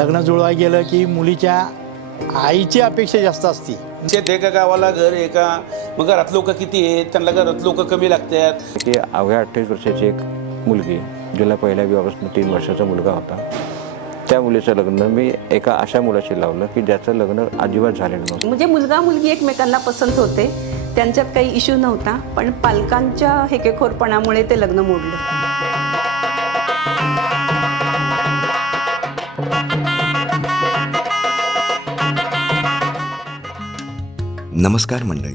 लग्न जुळवाय गेलं की मुलीच्या आईची अपेक्षा जास्त असती. शेत एका गावाला घर आहे का? मग घरात लोक किती आहेत? त्यांना घरात लोक कमी लागतात. की अवघ्या अठ्ठावीस वर्षाची एक मुलगी जिला पहिल्या विवाहापासून तीन वर्षाचा मुलगा होता. त्या मुलीचं लग्न मी एका अशा मुलाशी लावलं की ज्याचं लग्न अजिबात झालेलं नव्हतं. म्हणजे मुलगा मुलगी एकमेकांना पसंत होते. त्यांच्यात काही इश्यू नव्हता पण पालकांच्या हेकेखोरपणामुळे ते लग्न मोडलं. नमस्कार मंडळी.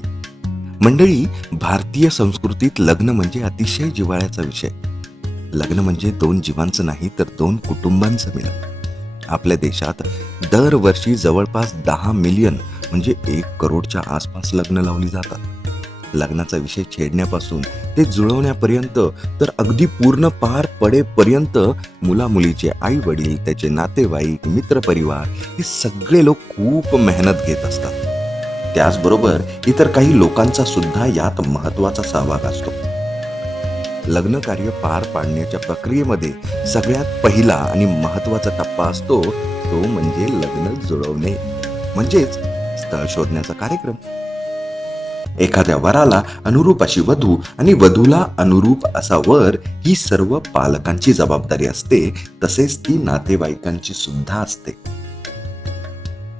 मंडळी भारतीय संस्कृतीत लग्न म्हणजे अतिशय जिव्हाळ्याचा विषय. लग्न म्हणजे दोन जीवांचं नाही तर दोन कुटुंबांचं मिलन. आपल्या देशात दरवर्षी जवळपास दहा मिलियन म्हणजे एक करोडच्या आसपास लग्न लावली जातात. लग्नाचा विषय छेडण्यापासून ते जुळवण्यापर्यंत तर अगदी पूर्ण पार पडेपर्यंत मुलामुलीचे आई वडील त्याचे नातेवाईक मित्रपरिवार हे सगळे लोक खूप मेहनत घेत असतात. त्याचबरोबर इतर काही लोकांचा सुद्धा यात महत्त्वाचा सहभाग असतो. लग्न कार्य पार पाडण्याच्या प्रक्रियेमध्ये सगळ्यात पहिला आणि महत्त्वाचा टप्पा असतो तो म्हणजे लग्न जुळवणे. म्हणजेच स्थळ शोधण्याचा कार्यक्रम. एखाद्या वराला अनुरूप अशी वधू आणि वधूला अनुरूप असा वर ही सर्व पालकांची जबाबदारी असते तसेच ती नातेवाईकांची सुद्धा असते.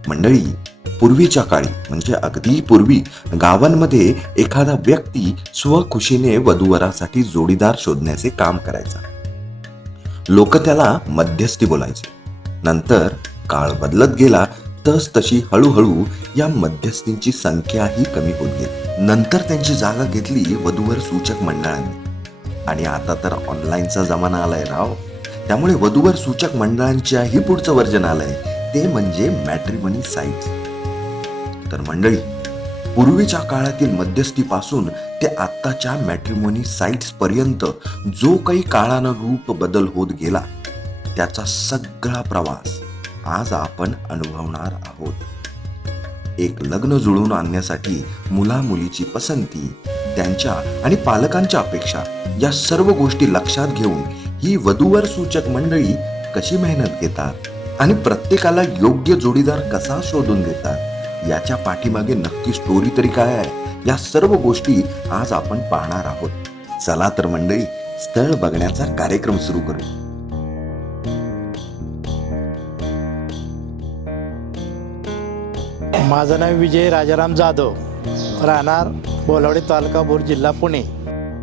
मंडळी पूर्वीच्या काळी म्हणजे अगदी पूर्वी गावांमध्ये एखादा व्यक्ती स्वखुशीने वधूवरासाठी जोडीदार शोधण्याचे काम करायचा. लोक त्याला मध्यस्थी बोलायचे. नंतर काळ बदलत गेला तस तशी हळूहळू या मध्यस्थींची संख्याही कमी होत गेली. नंतर त्यांची जागा घेतली वधूवर सूचक मंडळांनी. आणि आता तर ऑनलाईनचा जमाना आलाय राव. त्यामुळे वधूवर सूचक मंडळांच्याही पुढचं वर्जन आलंय. ते म्हणजे मॅट्रिमनी साईट्स. तर मंडळी पूर्वीच्या काळातील मध्यस्थीपासून ते आत्ताच्या मॅट्रिमोनी साईट्स पर्यंत जो काही काळानुरूप बदल होत गेला त्याचा सगळा प्रवास आज आपण अनुभवणार आहोत. एक लग्न जुळवून आणण्यासाठी मुला मुलीची पसंती त्यांच्या आणि पालकांच्या अपेक्षा या सर्व गोष्टी लक्षात घेऊन ही वधूवर सूचक मंडळी कशी मेहनत घेतात आणि प्रत्येकाला योग्य जोडीदार कसा शोधून देतात याच्या पाठीमागे नक्की स्टोरी तरी काय आहे? या सर्व गोष्टी आज आपण पाहणार आहोत. चला तर मंडळी स्थळ बघण्याचा कार्यक्रम सुरू करू. माझं नाव विजय राजाराम जाधव. राहणार बोलावडे तालुका बोर जिल्हा पुणे.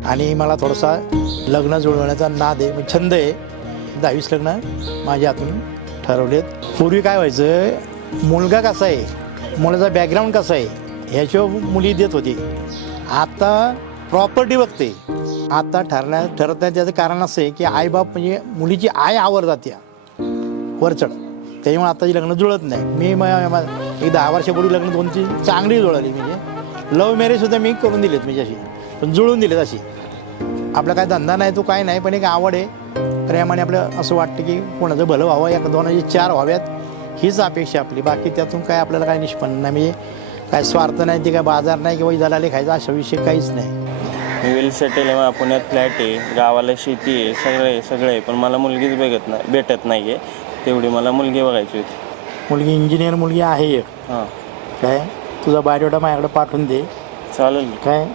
आणि मला थोडासा लग्न जुळवण्याचा नाद आहे म्हणजे छंद आहे. दहावीस लग्न माझ्या हातून ठरवलेत. पूर्वी काय व्हायचं मुलगा कसा आहे मुलाचा बॅकग्राऊंड कसा आहे ह्याशिवाय मुली देत होती. आता प्रॉपर्टी बघते. आता ठरण्या ठरत नाही त्याचं कारण असं आहे की आईबाप म्हणजे मुलीची आई आवर जाते. वरचढ. त्याच्यामुळे आताची लग्न जुळत नाही. मी एक दहा वर्षापूर्वी लग्न दोन तीन चांगली जुळली म्हणजे. लव्ह मॅरेज सुद्धा मी करून दिलेत म्हणजे अशी. पण जुळून दिलेत अशी. आपला काय धंदा नाही तो काय नाही पण एक आवड आहे. प्रेमाने आपलं असं वाटतं की कोणाचं भलं व्हावं या दोनाचे चार व्हाव्यात हीच अपेक्षा आपली. बाकी त्यातून काय आपल्याला काय निष्पन्न नाही. म्हणजे काय स्वार्थ नाही ते काय बाजार नाही किंवा दलाली खायचा अशा विषय काहीच नाही. मी वेल सेटल आहे मला पुण्यात फ्लॅट आहे गावाला शेती आहे सगळं आहे सगळं आहे. पण मला मुलगीच बघत नाही भेटत नाही आहे तेवढी मला मुलगी बघायची होती. मुलगी इंजिनियर मुलगी आहे एक. हां. काय? तुझा बायोडाटा माझ्याकडे पाठवून दे. चालेल की. काय?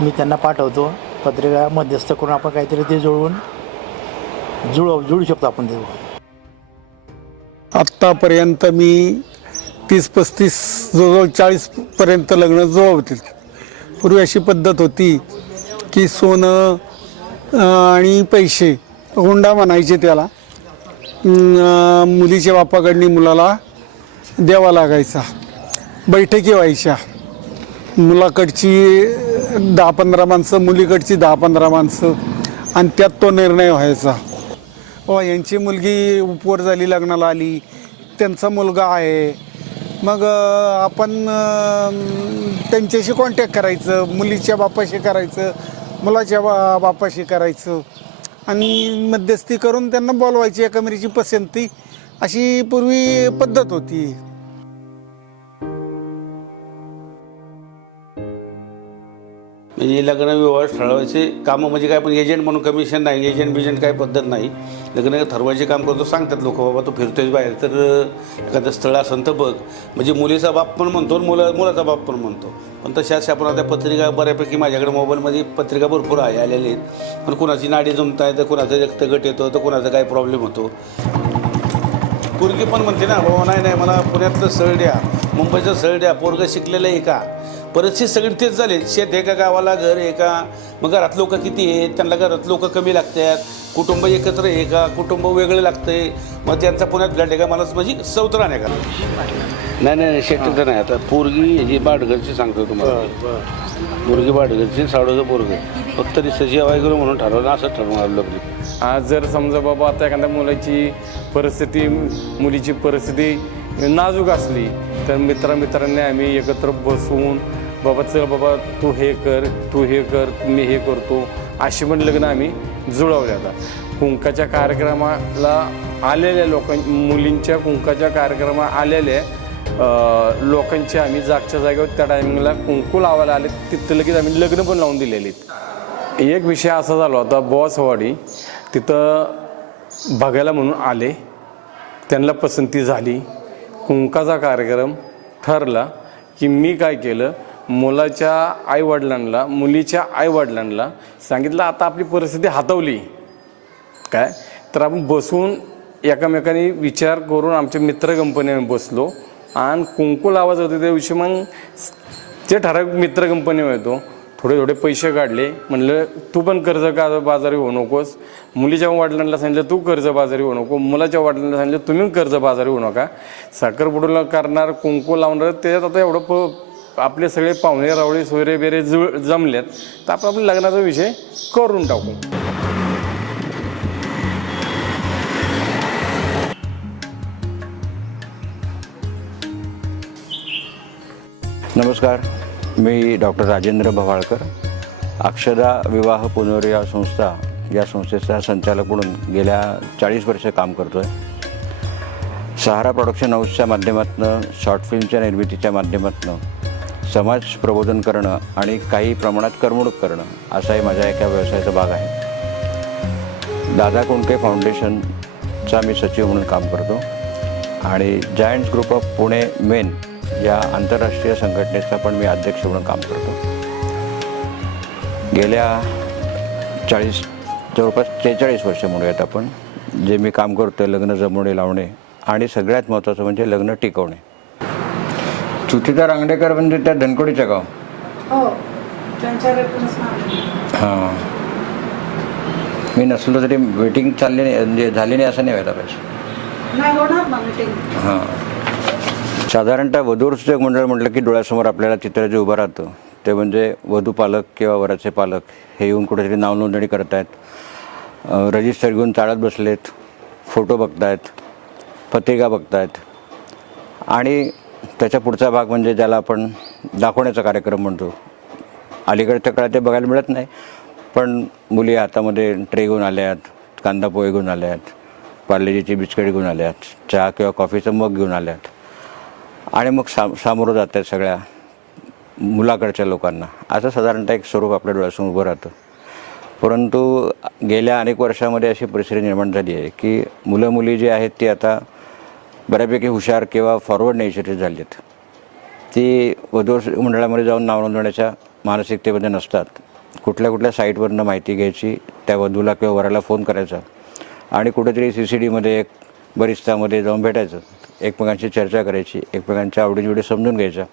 मी त्यांना पाठवतो. पत्रिका मध्यस्थ करून आपण काहीतरी ते जुळवून जुळव जुळू शकतो आपण ते. आत्तापर्यंत मी तीस पस्तीस जवळजवळ चाळीसपर्यंत लग्न जुळवतील. पूर्वी अशी पद्धत होती की सोनं आणि पैसे हुंडा म्हणायचे त्याला. मुलीच्या बापाकडनी मुलाला द्यावा लागायचा. बैठकी व्हायच्या. मुलाकडची दहा पंधरा माणसं मुलीकडची दहा पंधरा माणसं आणि त्यात तो निर्णय व्हायचा. हो यांची मुलगी उपवर झाली लग्नाला आली. त्यांचा मुलगा आहे. मग आपण त्यांच्याशी कॉन्टॅक्ट करायचं मुलीच्या बापाशी करायचं मुलाच्या बा बापाशी करायचं. आणि मध्यस्थी करून त्यांना बोलवायची एकमेरीची पसंती अशी पूर्वी पद्धत होती. म्हणजे लग्न विवाह ठरवायचे. कामं म्हणजे काय पण एजंट म्हणून कमिशन नाही एजंट बिजंट काही पद्धत नाही. लग्न ठरवायचे काम करतो सांगतात लोक बाबा तू फिरतोय बाहेर तर एखादं स्थळ असेल तर बघ. म्हणजे मुलीचा बाप पण म्हणतो मुला मुलाचा बाप पण म्हणतो. पण तशा अशा आपण आता पत्रिका बऱ्यापैकी माझ्याकडे मोबाईलमध्ये पत्रिका भरपूर आहे आलेल्या आहेत. पण कुणाची नाडी जमत आहे तर कुणाचा रक्तगट येतो तर कुणाचा काय प्रॉब्लेम होतो. पोरगी पण म्हणते ना बाबा नाही नाही मला पुण्यातलं सळ द्या मुंबईचं सळ द्या पोरगं शिकलेलं आहे का? परिस्थिती सगळी तेच झाली. शेत आहे का गावाला घर आहे का मग घरात लोक किती आहेत? त्यांना घरात लोक कमी लागतात. कुटुंब एकत्र आहे का? कुटुंब वेगळं लागतंय. मग त्यांचा पुण्यात फ्लॅट आहे का मला म्हणजे सौत्र नाही का? नाही नाही शेतीचं नाही. आता पोरगी जी बाडगरची सांगतो तुम्हाला. पोरगी बाडगरची साडोचं पोरगं. फक्त ती सजीव करू म्हणून ठरवलं असं ठरवून लग्न आज जर समजा बाबा आता एखाद्या मुलाची परिस्थिती मुलीची परिस्थिती नाजूक असली तर मित्रामित्रांनी आम्ही एकत्र बसून बाबा चल बाबा तू हे कर तू हे कर मी हे करतो. अशी पण लग्न आम्ही जुळवले आता. कुंकाच्या कार्यक्रमाला आलेल्या लोकां मुलींच्या कुंकाच्या कार्यक्रमा आलेल्या लोकांच्या आम्ही जागच्या जागेवर त्या टायमिंगला कुंकू लावायला आले. तिथं लगेच आम्ही लग्न पण लावून दिलेली. एक विषय असा झाला होता बॉसवाडी. तिथं बघायला म्हणून आले. त्यांना पसंती झाली. कुंकाचा कार्यक्रम ठरला की मी काय केलं? मुलाच्या आईवडिलांना मुलीच्या आईवडिलांना सांगितलं आता आपली परिस्थिती हातवली. काय? तर आपण बसून एकामेकाने विचार करून आमच्या मित्र कंपनीमध्ये बसलो आणि कुंकू लावायचं होतं त्याविषयी मग ते ठराविक मित्र कंपनीवर येतो. थोडे थोडे पैसे काढले. म्हणलं तू पण कर्ज का बाजारी होऊ नकोस? मुलीच्या वडिलांना सांगितलं तू कर्ज बाजारी होऊ नको. मुलाच्या वडिलांना सांगितलं तुम्ही कर्ज बाजारी होऊ नका. साखरपुडूला करणार कुंकू लावणार त्याच्यात आता एवढं प आपले सगळे पाहुणे रावळे सोयरे बेरे जुळ जमलेत. तर आपण आपल्या लग्नाचा विषय करून टाकू. नमस्कार. मी डॉक्टर राजेंद्र भवाळकर. अक्षदा विवाह पुनर् या संस्था या संस्थेचा संचालक म्हणून गेल्या चाळीस वर्ष काम करतो आहे सहारा प्रोडक्शन हाऊसच्या माध्यमातून शॉर्ट फिल्मच्या निर्मितीच्या माध्यमातून समाज प्रबोधन करणं आणि काही प्रमाणात करमणूक करणं असाही माझ्या एका व्यवसायाचा भाग आहे. दादा कोंडके फाउंडेशनचा मी सचिव म्हणून काम करतो. आणि Giants Group of Pune Men या आंतरराष्ट्रीय संघटनेचा पण मी अध्यक्ष म्हणून काम करतो. गेल्या चाळीस जवळपास त्रेचाळीस वर्ष म्हणूयात आपण जे मी काम करतो आहे लग्न जमवणे लावणे आणि सगळ्यात महत्त्वाचं म्हणजे लग्न टिकवणे. चुतीदार आंगडेकर म्हणजे त्या धनकोडीच्या गाव? हां मी नसलो तरी मीटिंग चालली नाही म्हणजे झाली नाही असं नाही व्हायला पाहिजे हां. साधारणतः वधूवरचं मंडळ म्हटलं की डोळ्यासमोर आपल्याला चित्र जे उभं राहतं ते म्हणजे वधू पालक किंवा वराचे पालक हे येऊन कुठेतरी नाव नोंदणी आहेत रजिस्टर घेऊन चाळत बसलेत फोटो बघतायत पत्रिका बघतायत. आणि त्याच्या पुढचा भाग म्हणजे ज्याला आपण दाखवण्याचा कार्यक्रम म्हणतो. अलीकडच्या काळात ते बघायला मिळत नाही पण मुली हातामध्ये ट्रे घेऊन आल्यात कांदा पोहे घेऊन आल्यात पार्लेजीची बिस्किट घेऊन आल्यात चहा किंवा कॉफीचं मग घेऊन आल्यात. आणि मग साम सामोरं जात आहेत सगळ्या मुलाकडच्या लोकांना. असं साधारणतः एक स्वरूप आपल्या डोळ्यासमोर उभं राहतं. परंतु गेल्या अनेक वर्षामध्ये अशी परिस्थिती निर्माण झाली आहे की मुलं मुली जी आहेत ती आता बऱ्यापैकी हुशार किंवा फॉरवर्ड नेचरची झाली आहेत ती वधू मंडळामध्ये जाऊन नाव नोंदवण्याच्या मानसिकतेमध्ये नसतात. कुठल्या कुठल्या साईटवरनं माहिती घ्यायची त्या वधूला किंवा वराला फोन करायचा आणि कुठेतरी सी सी डीमध्ये एक बरिस्तामध्ये जाऊन भेटायचं. एकमेकांशी चर्चा करायची एकमेकांच्या आवडीनिवडी समजून घ्यायच्या.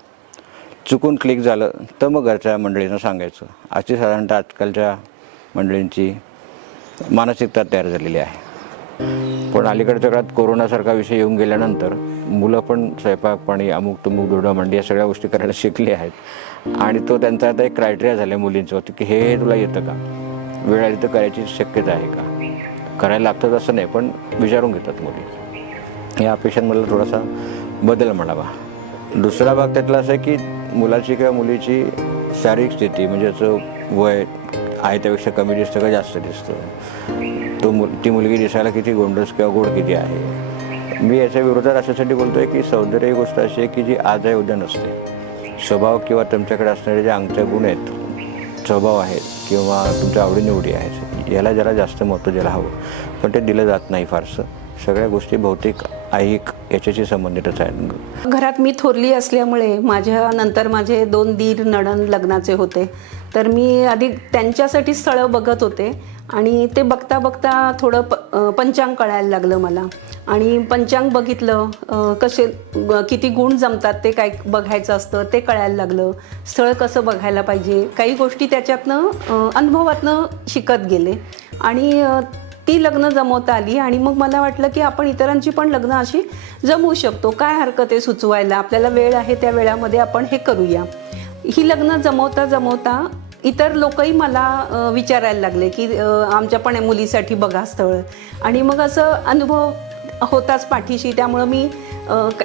चुकून क्लिक झालं तर मग घरच्या मंडळींना सांगायचं. अशी साधारणतः आजकालच्या मंडळींची मानसिकता तयार झालेली आहे. पण अलीकडच्या काळात कोरोनासारखा विषय येऊन गेल्यानंतर मुलं पण स्वयंपाक पाणी अमुक तुमुक दुडा मंडी या सगळ्या गोष्टी करायला शिकली आहेत. आणि तो त्यांचा आता एक क्रायटेरिया झाला आहे मुलींचं होतं की हे तुला येतं का? वेळ आली तर करायची शक्यता आहे का? करायला लागतं असं नाही पण विचारून घेतात मुली. या अपेक्षांमधला थोडासा बदल म्हणावा. दुसरा भाग त्यातला असा आहे की मुलाची किंवा मुलीची शारीरिक स्थिती म्हणजे याचं वय आहे त्यापेक्षा कमी दिसतं का जास्त दिसतं? तो मु ती मुलगी दिसायला किती गोंडस किंवा गोड किती आहे? मी याच्या विरोधात अशासाठी बोलतो आहे की सौंदर्य ही गोष्ट अशी आहे की जी आज आहे उद्या नसते. स्वभाव किंवा तुमच्याकडे असणारे जे अंगचे गुण आहेत स्वभाव आहेत किंवा तुमच्या आवडीनिवडी आहेत याला जरा जास्त महत्त्व द्यायला हवं. पण ते दिलं जात नाही फारसं. सगळ्या गोष्टी भौतिक ऐक याच्याशी संबंधितच आहे. घरात मी थोरली असल्यामुळे माझ्या नंतर माझे दोन दीर नणन लग्नाचे होते. तर मी आधी त्यांच्यासाठी स्थळं बघत होते आणि ते बघता बघता थोडं प पंचांग कळायला लागलं मला. आणि पंचांग बघितलं कसे किती गुण जमतात ते काय बघायचं असतं ते कळायला लागलं. स्थळ कसं बघायला पाहिजे काही गोष्टी त्याच्यातनं अनुभवातनं शिकत गेले. आणि ती लग्न जमवता आली आणि मग मला वाटलं की आपण इतरांची पण लग्न अशी जमवू शकतो. काय हरकत आहे सुचवायला? आपल्याला वेळ आहे त्या वेळामध्ये आपण हे करूया. ही लग्न जमवता जमवता इतर लोकही मला विचारायला लागले की आमच्या पण मुलीसाठी बघा स्थळ. आणि मग असं अनुभव होताच पाठीशी. त्यामुळं मी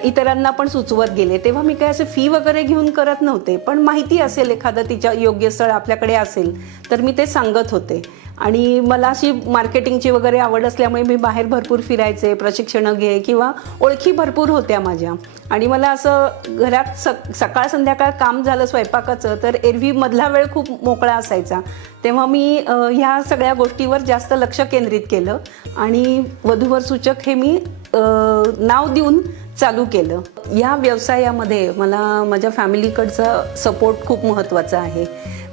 इतरांना पण सुचवत गेले. तेव्हा मी काय असं फी वगैरे घेऊन करत नव्हते. पण माहिती असेल एखादं तिच्या योग्य स्थळ आपल्याकडे असेल तर मी ते सांगत होते. आणि मला अशी मार्केटिंगची वगैरे आवड असल्यामुळे मी बाहेर भरपूर फिरायचे प्रशिक्षणं घे किंवा ओळखी भरपूर होत्या माझ्या. आणि मला असं घरात स सकाळ संध्याकाळ काम झालं स्वयंपाकाचं तर एरवी मधला वेळ खूप मोकळा असायचा. तेव्हा मी ह्या सगळ्या गोष्टीवर जास्त लक्ष केंद्रित केलं आणि वधूवर सूचक हे मी नाव देऊन चालू केलं. या व्यवसायामध्ये मला माझ्या फॅमिलीकडचा सपोर्ट खूप महत्त्वाचा आहे.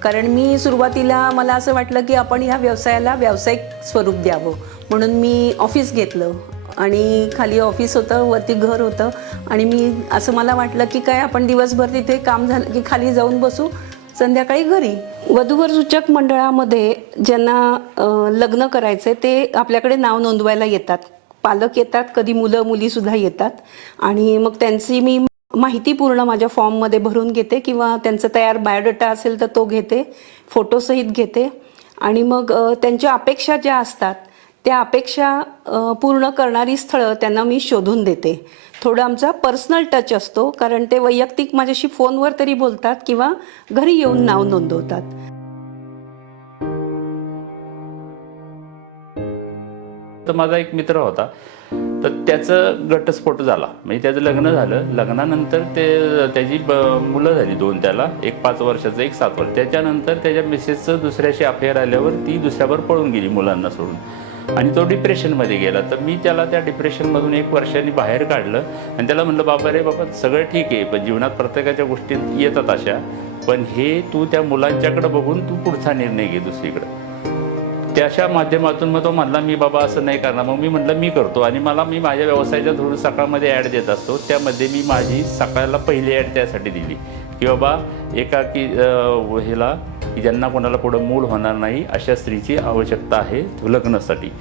कारण मी सुरुवातीला मला असं वाटलं की आपण ह्या व्यवसायाला व्यावसायिक स्वरूप द्यावं. म्हणून मी ऑफिस घेतलं. आणि खाली ऑफिस होतं वरती घर होतं. आणि मी असं मला वाटलं की काय आपण दिवसभर तिथे काम झालं की खाली जाऊन बसू संध्याकाळी घरी. वधूवर सूचक मंडळामध्ये ज्यांना लग्न करायचं ते आपल्याकडे नाव नोंदवायला येतात. पालक येतात कधी मुलं मुलीसुद्धा येतात. आणि मग त्यांची मी माहिती पूर्ण माझ्या फॉर्ममध्ये भरून घेते किंवा त्यांचा तयार बायोडेटा असेल तर तो घेते फोटोसहित घेते. आणि मग त्यांच्या अपेक्षा ज्या असतात त्या अपेक्षा पूर्ण करणारी स्थळं त्यांना मी शोधून देते. थोडं आमचा पर्सनल टच असतो कारण ते वैयक्तिक माझ्याशी फोनवर तरी बोलतात किंवा घरी येऊन नाव नोंदवतात. तर माझा एक मित्र होता. तर त्याचं घटस्फोट झाला. म्हणजे त्याचं लग्न झालं. लग्नानंतर ते त्याची ब मुलं झाली दोन त्याला. एक पाच वर्षाचं एक सात वर्ष. त्याच्यानंतर त्याच्या मिसेसचं दुसऱ्याशी अफेअर आल्यावर ती दुसऱ्यावर पळून गेली मुलांना सोडून. आणि तो डिप्रेशनमध्ये गेला. तर मी त्याला त्या डिप्रेशनमधून एक वर्षाने बाहेर काढलं. आणि त्याला म्हणलं बाबा रे बाबा सगळं ठीक आहे. पण जीवनात प्रत्येकाच्या गोष्टी येतात अशा. पण हे तू त्या मुलांच्याकडं बघून तू पुढचा निर्णय घे दुसरीकडं. त्याच्या माध्यमातून मग तो म्हणला मी बाबा असं नाही करणार. मग मी म्हटलं मी करतो. आणि मला मी माझ्या व्यवसायाच्या थोडं सकाळमध्ये ॲड देत असतो. त्यामध्ये मी माझी सकाळला पहिली ॲड त्यासाठी दिली की बाबा एका की ह्याला की ज्यांना कोणाला पुढं मूल होणार नाही अशा स्त्रीची आवश्यकता आहे लग्नासाठी.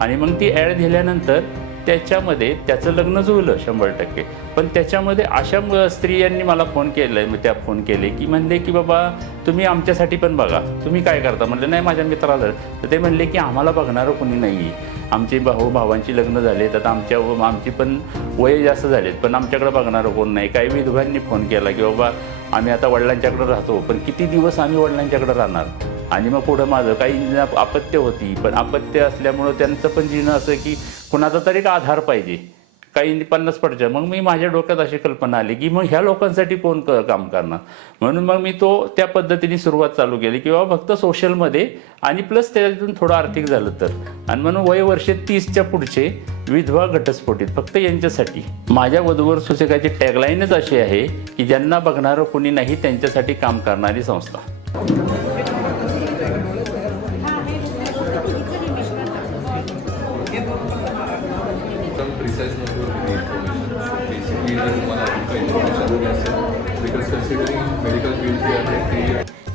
आणि मग ती ॲड दिल्यानंतर त्याच्यामध्ये त्याचं लग्न जुळलं शंभर टक्के. पण त्याच्यामध्ये अशा स्त्रियांनी मला फोन केलं मग त्या फोन केले की म्हणले की बाबा तुम्ही आमच्यासाठी पण बघा. तुम्ही काय करता? म्हणलं नाही माझ्या मित्राला. तर ते म्हणले की आम्हाला बघणारं कोणी नाही आमचे भाऊ भावांची लग्न झालेत आता आमच्या आमची पण वय जास्त झालेत पण आमच्याकडे बघणारं कोण नाही. काही विधवांनी फोन केला की बाबा आम्ही आता वडिलांच्याकडे राहतो पण किती दिवस आम्ही वडिलांच्याकडे राहणार? आणि मग पुढं माझं काही अपत्य होती पण अपत्य असल्यामुळं त्यांचं पण जीणं असं की कुणाचा तरी एक आधार पाहिजे. काही पन्नास पडच्या मग मी माझ्या डोक्यात अशी कल्पना आली की मग ह्या लोकांसाठी कोण क काम करणार? म्हणून मग मी तो त्या पद्धतीने सुरुवात चालू केली किंवा फक्त सोशलमध्ये आणि प्लस त्याच्यातून थोडं आर्थिक झालं तर. आणि म्हणून वय वर्षे तीसच्या पुढचे विधवा घटस्फोटीत फक्त यांच्यासाठी. माझ्या वधूवर सुसेगाची टॅगलाईनच अशी आहे की ज्यांना बघणारं कोणी नाही त्यांच्यासाठी काम करणारी संस्था.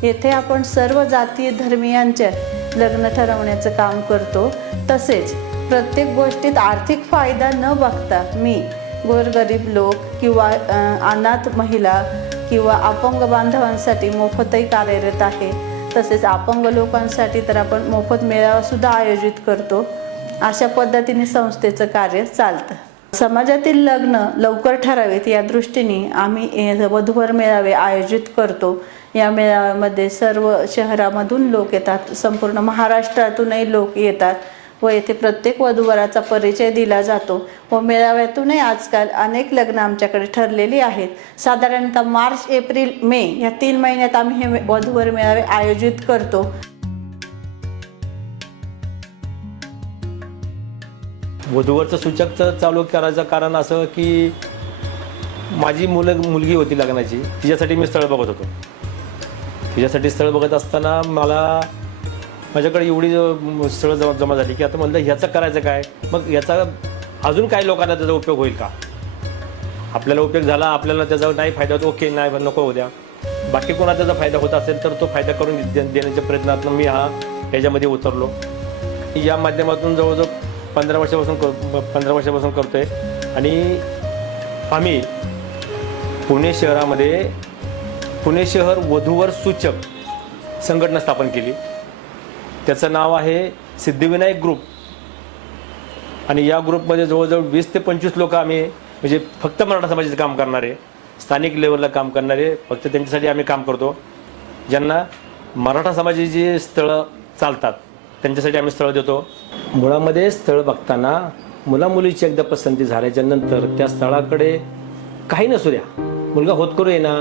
येथे आपण सर्व जातीय धर्मियांचे लग्न ठरवण्याचं काम करतो. तसेच प्रत्येक गोष्टीत आर्थिक फायदा न बघता मी गोरगरीब लोक किंवा अनाथ महिला किंवा अपंग बांधवांसाठी मोफतही कार्यरत आहे. तसेच अपंग लोकांसाठी तर आपण मोफत मेळावासुद्धा आयोजित करतो. अशा पद्धतीने संस्थेचं कार्य चालतं. समाजातील लग्न लवकर ठरावेत या दृष्टीने आम्ही वधूवर मेळावे आयोजित करतो. या मेळाव्यामध्ये सर्व शहरामधून लोक येतात. संपूर्ण महाराष्ट्रातूनही लोक येतात व येथे प्रत्येक वधूवराचा परिचय दिला जातो व मेळाव्यातूनही आजकाल अनेक लग्न आमच्याकडे ठरलेली आहेत. साधारणतः मार्च एप्रिल मे या तीन महिन्यात आम्ही हे वधूवर मेळावे आयोजित करतो. वधूवरचं सूचकचं चालू करायचं कारण असं की माझी मुलं मुलगी होती लग्नाची. तिच्यासाठी मी स्थळ बघत होतो. तिच्यासाठी स्थळ बघत असताना मला माझ्याकडे एवढी स्थळं जमा जमा झाली की आता म्हणलं ह्याचं करायचं काय? मग याचा अजून काय लोकांना त्याचा उपयोग होईल का? आपल्याला उपयोग झाला आपल्याला त्याचा नाही फायदा होतो ओके नाही पण नको उद्या बाकी कोणाचा त्याचा फायदा होत असेल तर तो फायदा करून दे- देण्याच्या प्रयत्नातून मी हा याच्यामध्ये उतरलो. या माध्यमातून जवळजवळ पंधरा वर्षापासून कर पंधरा वर्षापासून करतो आहे आणि आम्ही पुणे शहरामध्ये पुणे शहर वधूवर सूचक संघटना स्थापन केली. त्याचं नाव आहे सिद्धिविनायक ग्रुप. आणि या ग्रुपमध्ये जवळजवळ वीस ते पंचवीस लोक आम्ही म्हणजे फक्त मराठा समाजाचं काम करणारे स्थानिक लेवलला काम करणारे फक्त त्यांच्यासाठी आम्ही काम करतो. ज्यांना मराठा समाजाची जी स्थळं चालतात त्यांच्यासाठी आम्ही स्थळ देतो. मुळामध्ये स्थळ बघताना मुलामुलीची एकदा पसंती झाल्याच्यानंतर त्या स्थळाकडे काही नसू द्या. मुलगा होतकरू आहे ना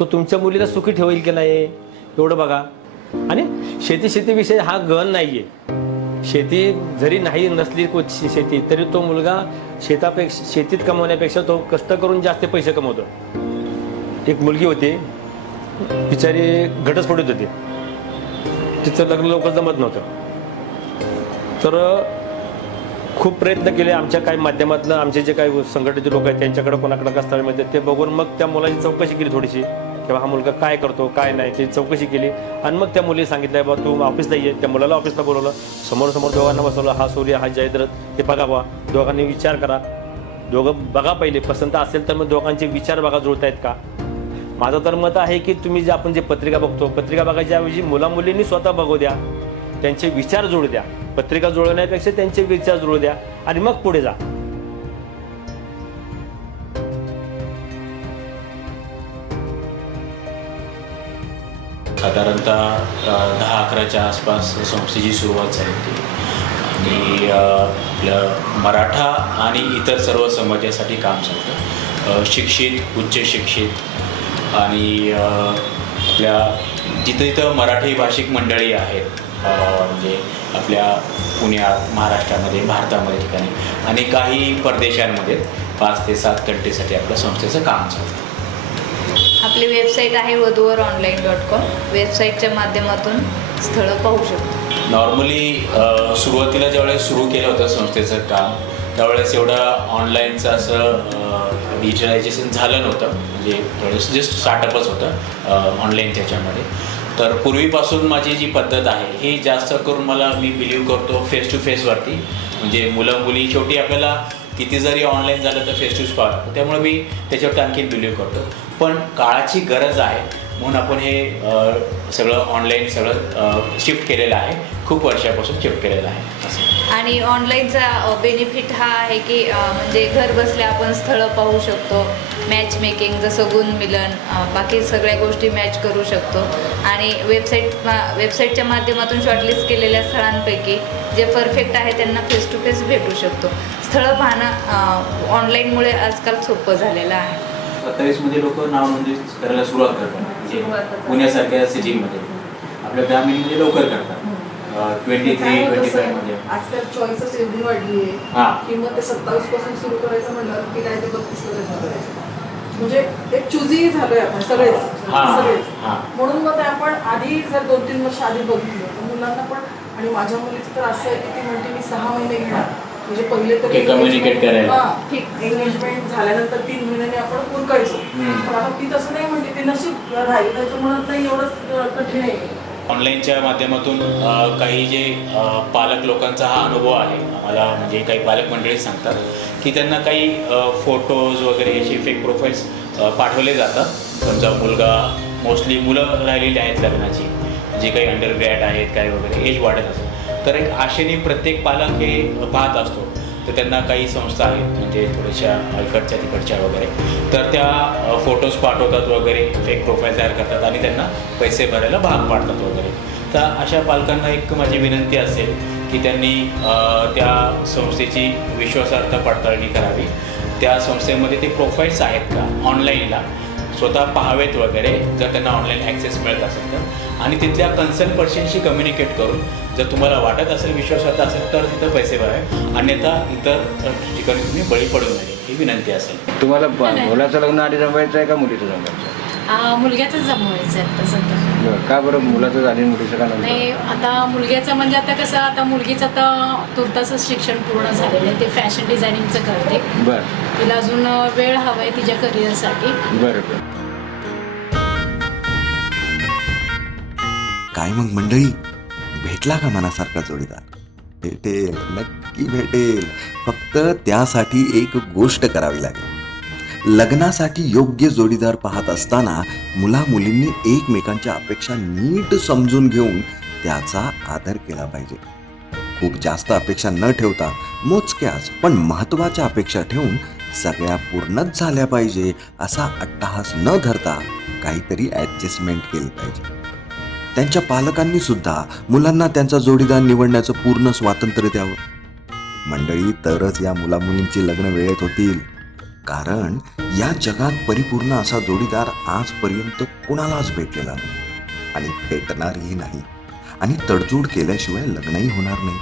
तो तुमच्या मुलीला सुखी ठेवेल की नाही एवढं बघा. आणि शेती शेतीविषयी हा गण नाही आहे शेती जरी नाही नसली शेती तरी तो मुलगा शेतापेक्षा शेतीत कमवण्यापेक्षा तो कष्ट करून जास्त पैसे कमवतो. एक मुलगी होती. बिचारी घटस्फोटीत होती. तिचं लग्न लवकर जमत नव्हतं. तर खूप प्रयत्न केले आमच्या काही माध्यमातलं आमचे जे काही संघटनेचे लोक आहेत त्यांच्याकडे कोणाकडे का मिळते ते बघून मग त्या मुलाची चौकशी केली थोडीशी किंवा हा मुलगा काय करतो काय नाही ते चौकशी केली. आणि मग त्या मुली सांगितलं बा तू ऑफिसला ये त्या मुलाला ऑफिसला बोलवलं. समोर समोर दोघांना बसवलं हा सूर्य हा जयद्रथ हे बघा बा दोघांनी विचार करा. दोघं बघा पहिले पसंत असेल तर मग दोघांचे विचार बघा जुळत आहेत का? माझं तर मत आहे की तुम्ही जे आपण जे पत्रिका बघतो पत्रिका बघायच्या ऐवजी मुलामुलींनी स्वतः बघू द्या. त्यांचे विचार जुळू द्या. पत्रिका जुळवण्यापेक्षा त्यांचे विचार जुळू द्या आणि मग पुढे जा. साधारणतः दहा अकराच्या आसपास संस्थेची सुरुवात झाली होती. आणि आपलं मराठा आणि इतर सर्व समाजासाठी काम चालतं शिक्षित उच्च शिक्षित आणि आपल्या जिथं इथं मराठी भाषिक मंडळी आहेत म्हणजे आपल्या पुण्यात महाराष्ट्रामध्ये भारतामध्ये ठिकाणी आणि काही परदेशांमध्ये पाच ते सात कंट्रीसाठी आपल्या संस्थेचं काम चालतं. आपली वेबसाईट आहे वधूवर ऑनलाईन डॉट कॉम. वेबसाईटच्या माध्यमातून स्थळं पाहू शकतो. नॉर्मली सुरुवातीला ज्यावेळेस सुरू केलं होतं संस्थेचं काम त्यावेळेस एवढं ऑनलाईनचं असं डिजिटलायझेशन झालं नव्हतं. म्हणजे त्यावेळेस जस्ट स्टार्टअपच होतं ऑनलाईन त्याच्यामध्ये. तर पूर्वीपासून माझी जी पद्धत आहे ही जास्त करून मला मी बिलीव करतो फेस टू फेसवरती म्हणजे मुलं मुली शेवटी आपल्याला किती जरी ऑनलाईन झालं तर फेस टू स्पॉट त्यामुळे मी त्याच्यावर आणखीन बिलीव करतो. पण काळाची गरज आहे म्हणून आपण हे सगळं ऑनलाईन सगळं शिफ्ट केलेलं आहे. खूप वर्षापासून शिफ्ट केलेलं आहे. असं. आणि ऑनलाईनचा बेनिफिट हा आहे की म्हणजे घर बसल्या आपण स्थळं पाहू शकतो. मॅच मेकिंग जसं गुण मिलन बाकी सगळ्या गोष्टी मॅच करू शकतो. आणि वेबसाईट वेबसाईटच्या माध्यमातून शॉर्टलिस्ट केलेल्या स्थळांपैकी जे परफेक्ट आहे त्यांना फेस टू फेस भेटू शकतो. स्थळं पाहणं ऑनलाईनमुळे आजकाल सोपं झालेलं आहे. सत्तावीसमध्ये लोक नाव नोंदणी करायला सुरुवात करतात. म्हणजे पुण्यासारख्या सिटीमध्ये. आपल्या ग्रामीणमध्ये लवकर करतात. ट्वेंटी थ्री ट्वेंटी फायव्हमध्ये आजकाल चॉईसेस एवढी वाढली आहे की मग ते सत्तावीसपासून सुरू करायचं म्हणलं की काय ते बत्तीस पर्यंत म्हणजे एक चुजी झालोय आपण सगळेच. हां सगळेच. म्हणून मग ते आपण आधी जर दोन तीन वर्ष आधी बघितलं तर मुलांना पण आणि माझ्या मुलीचं तर असं आहे की ती म्हणते मी सहा महिने घेणार. म्हणजे पहिले तर Okay, communicate करायला. एंगेजमेंट झाल्यानंतर तीन महिन्यांनी आपण उरकायचो हम्म. पण आता ती तसं नाही म्हणते ती नशीब राहील त्याचं म्हणत नाही एवढंच अं, कठीण आहे. ऑनलाईनच्या माध्यमातून अ, काही जे अ, पालक लोकांचा हा अनुभव आहे आम्हाला म्हणजे काही पालक मंडळी सांगतात की त्यांना काही फोटोज वगैरे असे फेक प्रोफाईल्स पाठवले जातात. समजा मुलगा मोस्टली मुलं राहिलेली आहेत लग्नाची जे काही अंडर ग्रॅड आहेत काय वगैरे एज वाढत असतं तर एक आशेने प्रत्येक पालक हे पाहत असतो. तर त्यांना काही संस्था आहेत म्हणजे थोड्याशा इकडच्या तिकडच्या वगैरे. तर त्या फोटोज पाठवतात वगैरे फेक प्रोफाईल तयार करतात आणि त्यांना पैसे भरायला भाग पाडतात वगैरे. तर अशा पालकांना एक माझी विनंती असेल की त्यांनी त्या संस्थेची विश्वासार्हता पडताळणी करावी. त्या संस्थेमध्ये ते प्रोफाईल्स आहेत का ऑनलाईनला स्वतः पाहावेत वगैरे जर त्यांना ऑनलाईन ॲक्सेस मिळत असेल तर. आणि तिथल्या कन्सर्न पर्सनशी कम्युनिकेट करून जर तुम्हाला वाटत असेल विश्वासार्हता असेल तर तिथं पैसे भरावे अन्यथा इतर ठिकाणी तुम्ही बळी पडू नये ही विनंती असेल. तुम्हाला मुलाचं लग्न आधी जमवायचं आहे का मुलीचं जमवायचं आहे? मुलग्याचंच जमवायचं आहे आता सध्या. बरं का बरं मुलाचं झाली मुलीचं का नाही आता मुलग्याचं म्हणजे आता कसं आता मुलगीचं आता तुर्तासच शिक्षण पूर्ण झालेलं आहे. ते फॅशन डिझायनिंगचं करते. बरं. तिला अजून वेळ हवा आहे तिच्या करिअरसाठी. बरं बरं. काय मग मंडळी? भेटला का मनासारखा जोडीदार? भेटेल नक्की भेटेल. फक्त त्यासाठी एक गोष्ट करावी लागेल. लग्नासाठी योग्य जोडीदार पाहत असताना मुला मुलींनी एकमेकांच्या अपेक्षा नीट समजून घेऊन त्याचा आदर केला पाहिजे. खूप जास्त अपेक्षा न ठेवता मोजक्याच पण महत्त्वाच्या अपेक्षा ठेवून सगळ्या पूर्णच झाल्या पाहिजे असा अट्टाहास न धरता काहीतरी ॲडजस्टमेंट केली पाहिजे. त्यांच्या पालकांनी सुद्धा मुलांना त्यांचा जोडीदार निवडण्याचं पूर्ण स्वातंत्र्य द्यावं. मंडळी तरच या मुलामुलींची लग्न वेळेत होतील. कारण या जगात परिपूर्ण असा जोडीदार आजपर्यंत कुणालाच भेटलेला नाही. आणि भेटणारही नाही. आणि तडजोड केल्याशिवाय लग्नही होणार नाही.